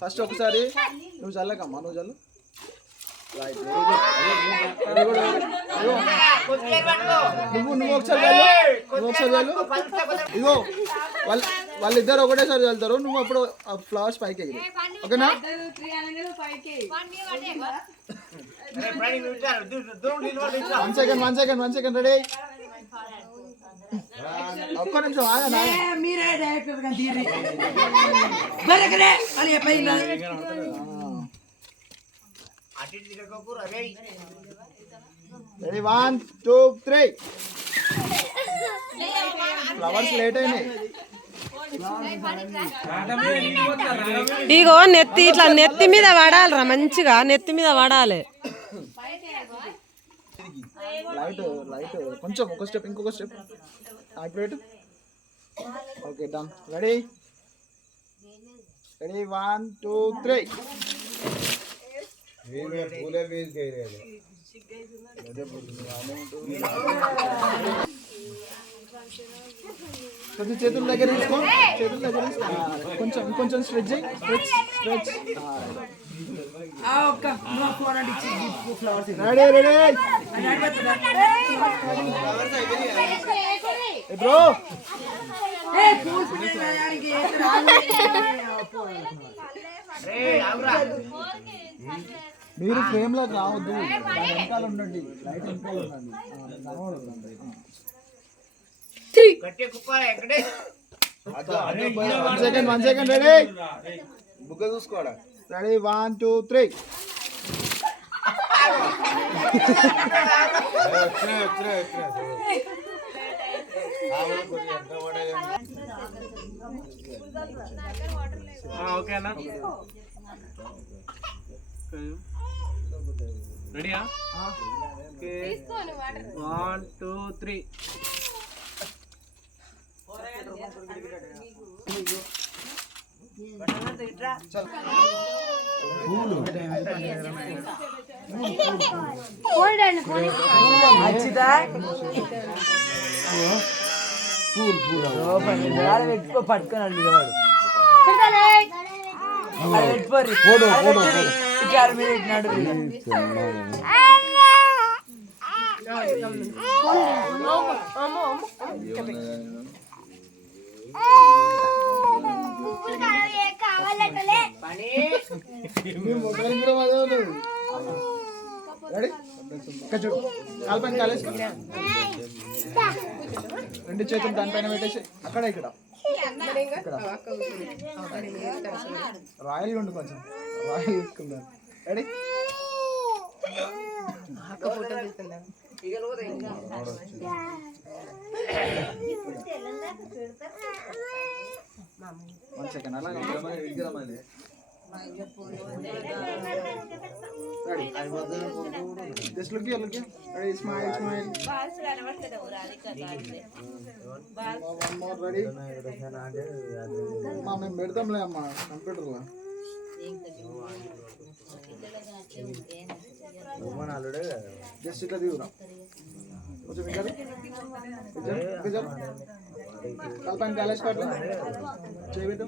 First ఒకసారి నువ్వు చల్లకమ్మా నువ్వు చల్లు. రైట్ నువ్వు నువ్వు ఒకసారి నువ్వు ఒకసారి చల్లు. ఇగో వాళ్ళు వాళ్ళిద్దరు ఒకటేసారి చల్లుతారు. నువ్వు అప్పుడు ఆ ఫ్లవర్స్ పైకి ఎగిరి. ఓకేనా? One second one second one second ready ఒక్క నిమిషం మీరే డైరెక్టర్గా తీరి. బరకరే అని పైన ready one two three flowers late అయినాయి. ఇగో నెత్తి ఇట్లా నెత్తి మీద పడాలిరా మంచిగా నెత్తి మీద పడాలి. Light light. కొంచెం ఒక స్టెప్ ఇంకొక స్టెప్. ఇటు okay done. Ready? Ready? One two three. కొంచెం చేతుల దగ్గర తీసుకో. చేతుల దగ్గర కొంచెం ఇంకొంచెం స్ట్రెచ్ చేయి. Stretch stretch. Ready ready. Bro ఏ కూల్ పిల్లలు యారికి మీరు ఫ్రేమ్లోకి రావద్దు దాని వెనకాల ఉండండి లైట్ వెనకాల ఉండండి ఆ, కనబడదు. One second one second ready book చూసుకోడా ready one two three ఓకేనా రెడీయా ఓకే వన్ టూ త్రీ పెట్టుకో పట్టుకొని నిలబడు. పెట్టుకోరు ఇట్లా మీద పెట్టినాడు. చూడు కాల్పైన కాలేసుకో రెండు? చేతులు దానిపైన పెట్టేసి అక్కడ ఇక్కడ. రాయల్ ఉండు కొంచెం. రాయల్ తీసుకున్నాను ready? One second. Just look here look here ready ready మేము పెడతాంలే అమ్మా కంప్యూటర్లో. జస్ట్ ఇట్లా దిగురా కొంచెం ఇక్కడ కల్పన క్యాలేజ్ కట్టు చేయబెట్టు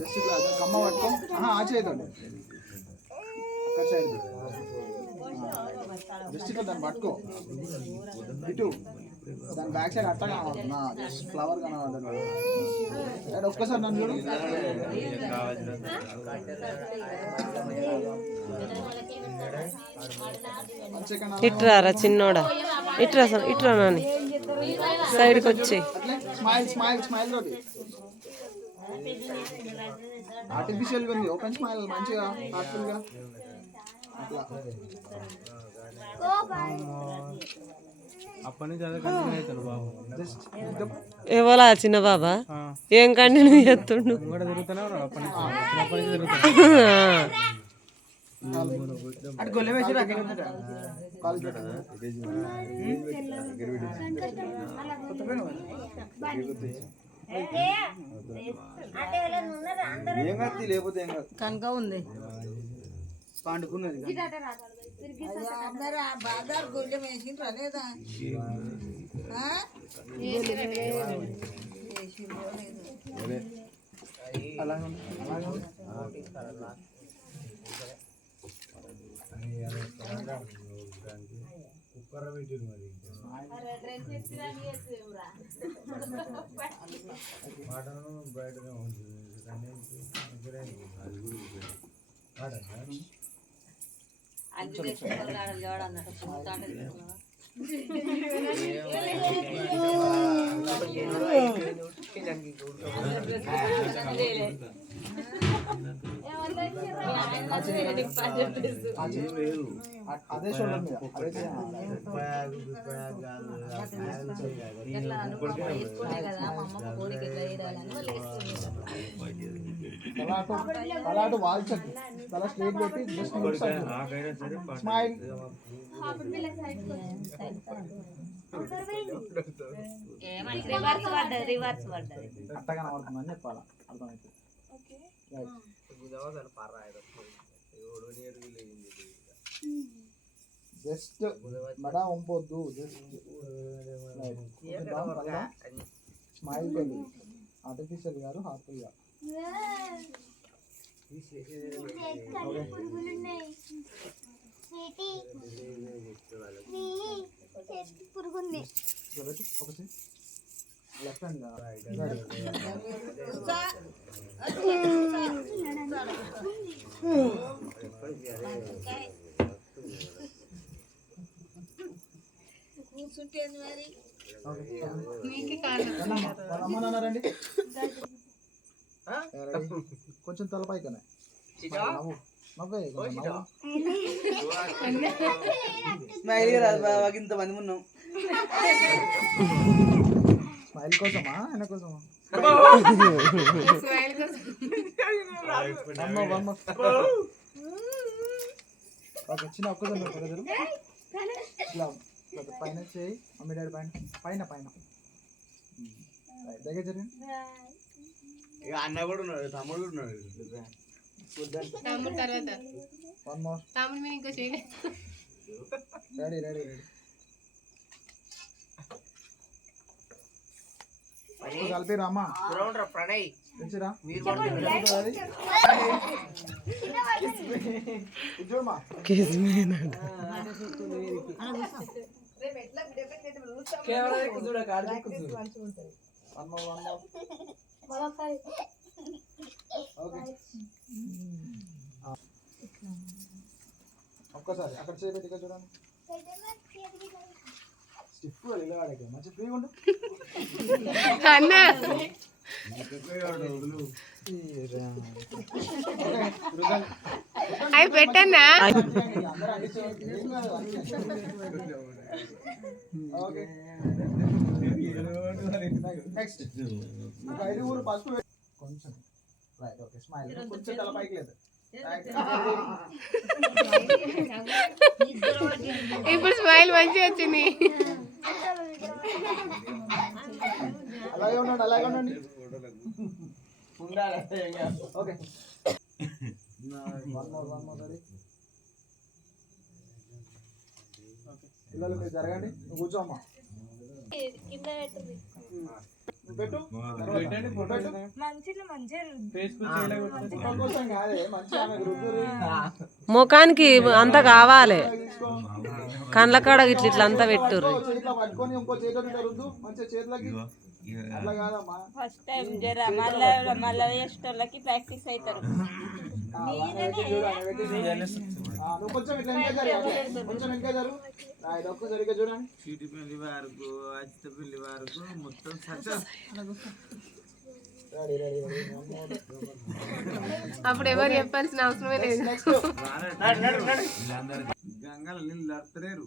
జస్ట్ ఇట్లా కమ్మ పట్టుకో ఆహా, ఆ చేయదండి జస్ట్ ఇట్లా దాన్ని పట్టుకో ఇటు దాని బ్యాక్ సైడ్ అట్ట కావాలన్నా జస్ట్ ఫ్లవర్ కనవాలి ఒక్కసారి నన్ను చూడు ఇట్రారా చిన్నోడా? ఇట్రా ఇట్రా నాని. సైడ్కి వచ్చి స్మైల్ స్మైల్ స్మైల్ తోటి. ఆర్టిఫిషియల్ ఉంది. ఓపెన్ స్మైల్ మంచిగా హార్ట్ఫుల్గా. అట్లా. చిన్న బాబా? ఏం కూడా అటు గొల్లె వేసి అక్కడ పెట్టదు కనుక ఉంది. పండుకున్నది బాగా గొల్లె అలాగే ఉంది, అలాగే ఉంది. ఆ చెయ్యి. అ- అదే షోల్డర్ మీద అదే చూడండి తలాటు తలాటు వాల్చద్దు పెట్టి జస్ట్ స్మైల్ రివర్స్ పడ్డది రివర్స్ పడ్డది. అట్టగా చెప్పాలా? అర్థమైతే జస్ట్ మెడ వంపొద్దు జస్ట్ స్మైల్ పెళ్ళి ఆర్టిఫిషియల్ గారు హార్ట్ఫుల్గా పురుగుంది ఒకటి కొంచెం తలపైకనే నవ్వే. కొంచెం బాబా ఇంత మంది ఉన్నాం. స్మైల్ కోసమా? ఆయన కోసమా? More, more. చిన్న ఒక్కసారి మీరు ఒకసారి ఇట్లా పైన చేయి మమ్మీ డాడీ పైన పైన పైన. రైట్, దగ్గర జరిగింది. అన్న కూడా ఉన్నాడు తమ్ముడు ఉన్నాడు. తమ్ముడు తర్వాత. వన్ మోర్ తమ్ముడు మీద ఇంకో చేయలే రెడీ రెడీ రెడీ కలిపి రామా ప్రణయ్ తెచ్చిరా మీరు చూడమా కెమెరా దిక్కు చూడ కాడు దిక్కు చూడు one more one more okay. ఒక్కసారి అక్కడ చేయబెట్టి ఇక్కడ చూడండి. అన్న. అవి పెట్టన్నా? కొంచెం. రైట్ ఓకే స్మైల్ కొంచెం తల పైకి లేదు. Right. ఇప్పుడు స్మైల్ మంచిగా వచ్చింది. అలాగే ఉండండి అలాగే ఉండండి. ఓకే. పిల్లలు మీరు జరగండి. కూర్చోమ్మా. కింద ముఖానికి అంతా కావాలి. కండ్ల కాడ ఇట్లా ఇట్లా అంతా పెట్టుర్రి అట్లా కాదమ్మా. ఫస్ట్ టైం జర మళ్ళా మళ్ళా వేసేటోళ్ళకి ప్రాక్టీస్ అవుతారు నువ్వు కొంచెం ఇట్లా వెనక. కొంచెం వెనక సరిగ్గా చూడండి. చీటి పెళ్ళి వరకు అచ్చిత పెళ్ళి వరకు మొత్తం సక్సెస్. అప్పుడు ఎవరు చెప్పాల్సిన అవసరమే లేదు. గంగల నీళ్ళు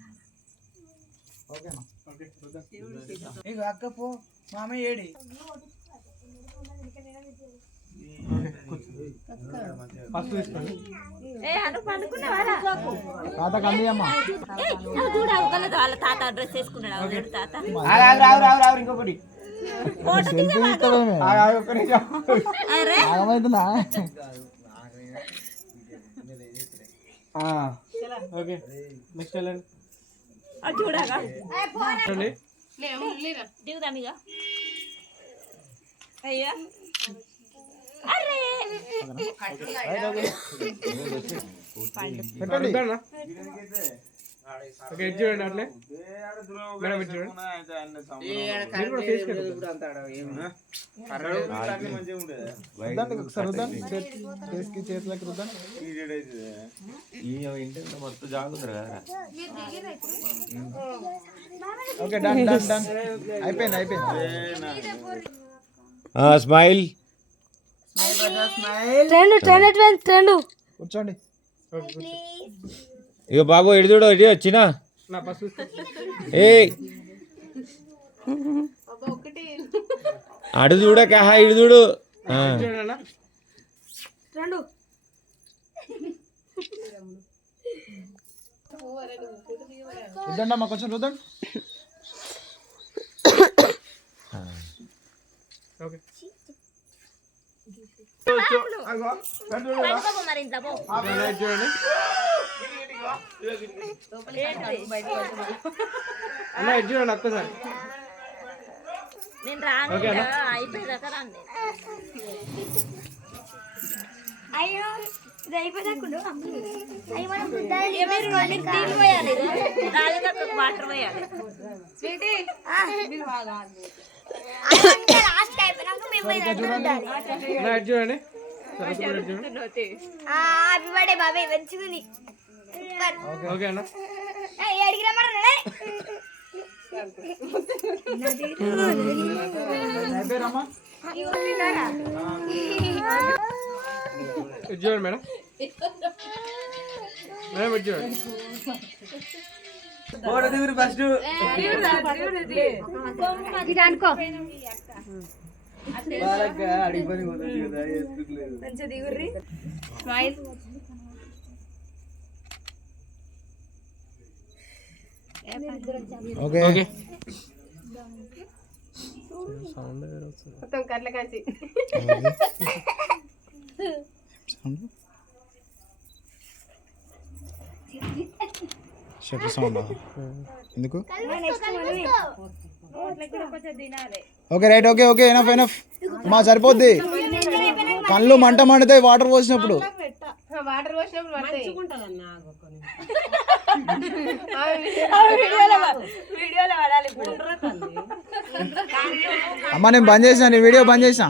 ఇక అక్క పో మామ ఏడి? తాత కంది అమ్మ. చూడ అవ్వగలదు వాళ్ళ తాత డ్రెస్ వేసుకున్నాడు అవును తాత. రావు రావు రావు ఇంకొకటి. ఓకే నెక్స్ట్ వెళ్ళండి. చూడగా చూడండి దిగుదాం ఇక అయ్యా అరే పెట్టండి వద్దన్నా? ఓకే చూడండి అట్లే. మేడం చూడండి. డన్ డన్ డన్ అయిపోయింది అయిపోయింది. Smile. Trend trend trend trend కూర్చోండి. ఇక బాబు ఇటు చూడు ఇటు వచ్చినా ఏ అడు చూడక ఇటు చూడు. ఆ. చూడండి అన్న ట్రెండ్ రుద్దండి అమ్మ కొంచెం రుద్దండి ఓకే పడుకోపో మరి ఇంట్లో పో అన్న, ఇది చూడండి ఒక్కసారి నేను రాను. అయిపోయేదాకా రాను. అయ్యో ఇది నీకు నీళ్ళు పోయాలి. రాజేదాకా వాటర్ పోయాలి లాస్ట్ చూడండి. హ్యాపీ బర్త్డే బాబాయ్. సూపర్ ఓకే అన్న. అయిపోయారమ్మా ఇది చూడండి మేడం. చూడండి. ఫోటో దిగురు ఫస్ట్ ఇది అనుకో. అడిగిపోయి కుదరదు కదా ఎత్తుకులేదు మంచిగా దిగుర్రి. స్మైల్. ఓకే. ఓకే. మొత్తం కట్ల కంచి షర్ట్ సౌండ్ ఎందుకు? Okay right okay okay enough enough మా సరిపోద్ది. కళ్ళు మంట మండుతాయి వాటర్ పోసినప్పుడు. వాటర్ పోసినప్పుడు పడతాయి. వీడియోలో పడాలి ఇప్పుడు. అమ్మ నేను బంద్ చేసిన నీ వీడియో బంద్ చేసిన.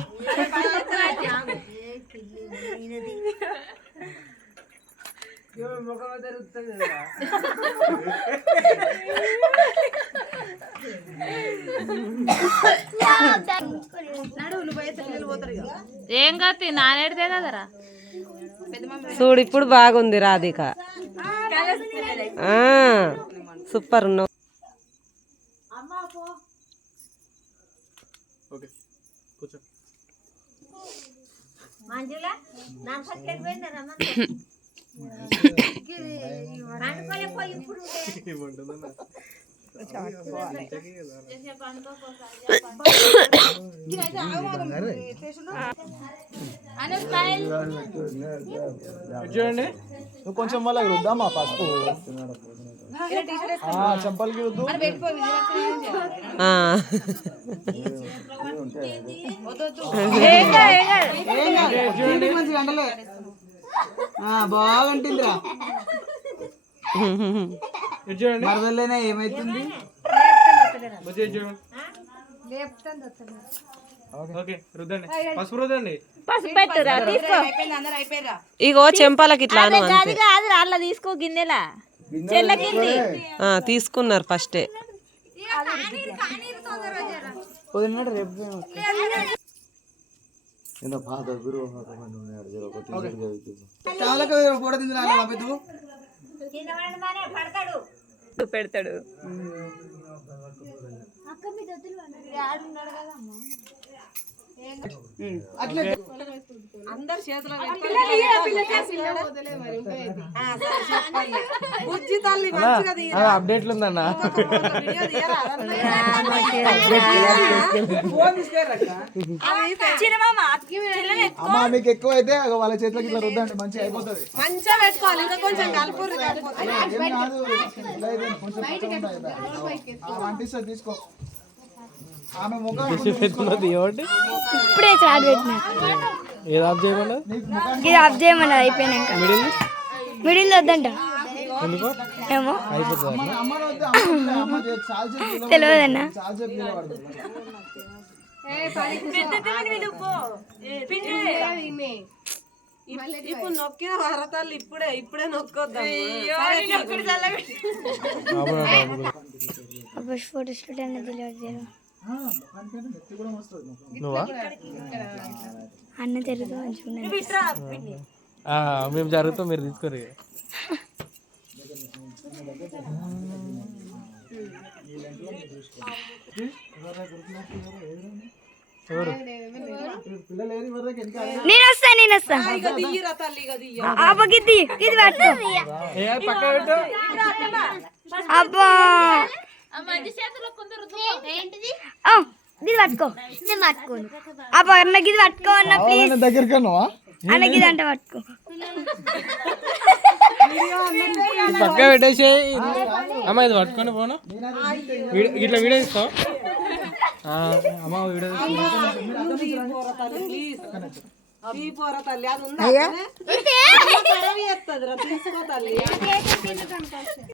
ఏం కాదు నానేడితే కదరా? చూడు ఇప్పుడు బాగుంది రాధిక. సూపర్ ఉన్నావు. ఓకే కూర్చో. మంజుల నా చూడండి నువ్వు కొంచెం వాళ్ళకి రుద్దామా పసుపు ఆ, చెంపలకి రుద్దు ఆ. బాగుంటుందిరా. మరదలేనా ఏమైతుంది? ఇగో చెంపాలకి ఇట్లా తీసుకో గిన్నెలా? తీసుకున్నారు ఫస్టే. రేపు ఫోటో తిందిరా పెద్ద పెడతాడు. అక్క మీ దొద్దులు అట్లే అందరు చేతిలో వదిలే మరి ఇంకా ఏంటి? బుజ్జి తల్లి మంచిగా తీయరా. అప్డేట్లు ఉందన్న వీడియో తీయరా? ఫోన్ తీసుకెళ్ళక్క. అమ్మ మీకు ఎక్కువ అయితే వాళ్ళ చేతిలోకి ఇట్లా రుద్దండి మంచిగా అయిపోతుంది మంచిగా పెట్టుకోవాలి ఇంకా కొంచెం కలిపోతుంది. ఆ అంటిస్తుంది తీసుకో ఇప్పుడే చాట్ పెట్టిన. ఏది ఆఫ్ చేయమన్నా? నీకు ముఖం ఇది ఆఫ్ అయిపోయినాక. మిడిల్ వద్దంట. ఎందుకు? ఏమో. తెలియదన్నా. ఇప్పుడు నొక్కిన వరతల్లి ఇప్పుడే ఇప్పుడే నొక్కొద్దాం ఫోటో స్టూడియో అనేది తెలియదు ఆ, ముఖానికైనా నెత్తి కూడా వస్తుంది ముఖం. నువ్వా అన్న తిరుగుతూ మంచిగా ఆ, మేము జరుగుతాం మీరు తీసుకోరు ఇక. ఎవరు పిల్లలు ఏరి వరకు వెనక నేను వస్తా నేను వస్తా తీయరా తల్లి ఇక తీయ అబ్బకి ఇది ఇది పట్టుకో ఏ అది పక్క పెట్టు అబ్బా ఆ, ఇది పట్టుకో. నేను పట్టుకోను అబ్బా అన్నకి ఇది పట్టుకో అన్న ప్లీజ్ దగ్గరికి అన్నకి ఇది అంటే పట్టుకో. పక్క పెట్టేసి. అమ్మ ఇది పట్టుకొని పోను. ఇట్లా వీడియో తీసుకో. ఆ, అమ్మ వీడియో తీసుకో.